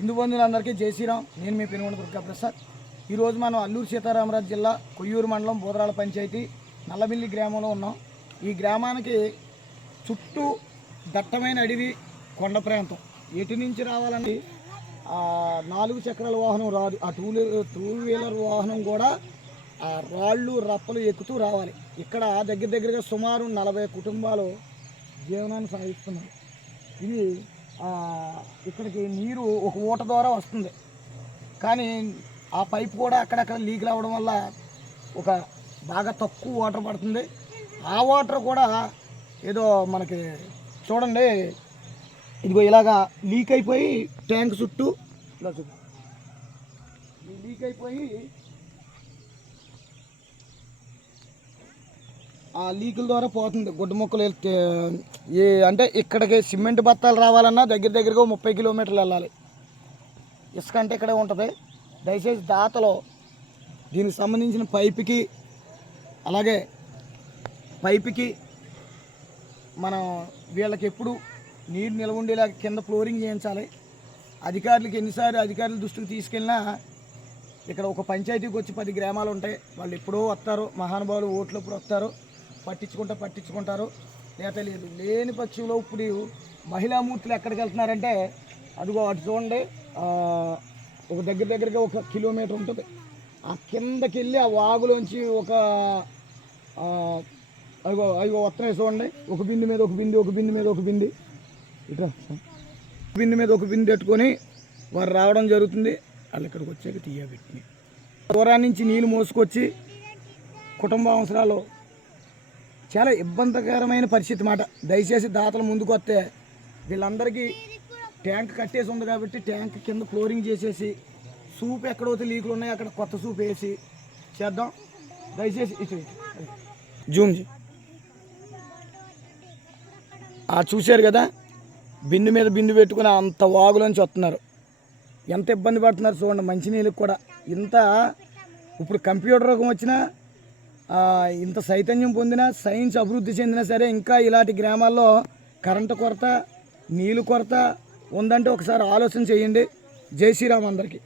హిందూ బంధువులందరికీ జై శ్రీరామ్. నేను మీ పెనుగొండ దుర్గాప్రసాద్. ఈరోజు మనం అల్లూరు సీతారామరాజు జిల్లా కొయ్యూరు మండలం బోదరాల పంచాయతీ నల్లబిల్లి గ్రామంలో ఉన్నాం. ఈ గ్రామానికి చుట్టూ దట్టమైన అడవి, కొండ ప్రాంతం. ఎటు నుంచి రావాలని 4 చక్రాల వాహనం రాదు, ఆ టూ వీలర్ వాహనం కూడా ఆ రాళ్ళు రప్పలు ఎక్కుతూ రావాలి. ఇక్కడ దగ్గరగా సుమారు 40 కుటుంబాలు జీవనాన్ని సాగిస్తున్నారు. ఇది ఇక్కడికి నీరు ఒక ఊట ద్వారా వస్తుంది, కానీ ఆ పైపు కూడా అక్కడక్కడ లీక్ అవ్వడం వల్ల ఒక బాగా తక్కువ వాటర్ పడుతుంది. ఆ వాటర్ కూడా ఏదో మనకి చూడండి, ఇదిగో ఇలాగా లీక్ అయిపోయి ట్యాంక్ చుట్టూ ఇలా లీక్ అయిపోయి ఆ లీకుల ద్వారా పోతుంది. గుడ్డ మొక్కలు అంటే ఇక్కడికి సిమెంట్ బత్తాలు రావాలన్నా దగ్గరగా 30 కిలోమీటర్లు వెళ్ళాలి. ఇసుక అంటే ఇక్కడే ఉంటుంది. దయచేసి దాతలో దీనికి సంబంధించిన అలాగే పైపుకి మనం వీళ్ళకి ఎప్పుడు నీరు నిల్వ ఉండేలా కింద ఫ్లోరింగ్ చేయించాలి. అధికారుల దృష్టికి తీసుకెళ్ళినా ఇక్కడ ఒక పంచాయతీకి వచ్చి 10 గ్రామాలు ఉంటాయి. వాళ్ళు ఎప్పుడో వస్తారు, మహానుభావులు ఓట్లప్పుడు వస్తారు, పట్టించుకుంటారు. లేదు లేని పక్షంలో ఇప్పుడు మహిళామూర్తులు ఎక్కడికి వెళ్తున్నారంటే అదిగో అటు చూడండి, ఒక దగ్గరగా 1 కిలోమీటర్ ఉంటుంది. ఆ కిందకి వెళ్ళి ఆ వాగులోంచి ఒక అదిగో వస్తున్నాయి చూడండి, ఒక బింది మీద ఒక బింది ఇట్లా బింది మీద ఒక బింది పెట్టుకొని వారు రావడం జరుగుతుంది. వాళ్ళు ఇక్కడికి వచ్చాక తీయబెట్టి దూరాన్ని నుంచి నీళ్ళు మోసుకొచ్చి కుటుంబ అవసరాలు చాలా ఇబ్బందికరమైన పరిస్థితి మాట. దయచేసి దాతలు ముందుకు వస్తే వీళ్ళందరికీ ట్యాంక్ కట్టేసి ఉంది కాబట్టి ట్యాంక్ కింద ఫ్లోరింగ్ చేసేసి సూప్ ఎక్కడైతే లీకులు ఉన్నాయో అక్కడ కొత్త సూప్ వేసి చేద్దాం. దయచేసి ఇటు జూమ్ చూశారు కదా, బిందు మీద బిందు పెట్టుకుని అంత వాగులోంచి వస్తున్నారు. ఎంత ఇబ్బంది పడుతున్నారు చూడండి. మంచినీళ్ళకి కూడా ఇప్పుడు కంప్యూటర్ రోగం వచ్చినా, ఇంత చైతన్యం పొందినా, సైన్స్ అభివృద్ధి చెందినా సరే ఇంకా ఇలాంటి గ్రామాల్లో కరెంటు కొరత, నీళ్ళు కొరత ఉందంటే ఒకసారి ఆలోచన చేయండి. జై శ్రీరామ్ అందరికీ.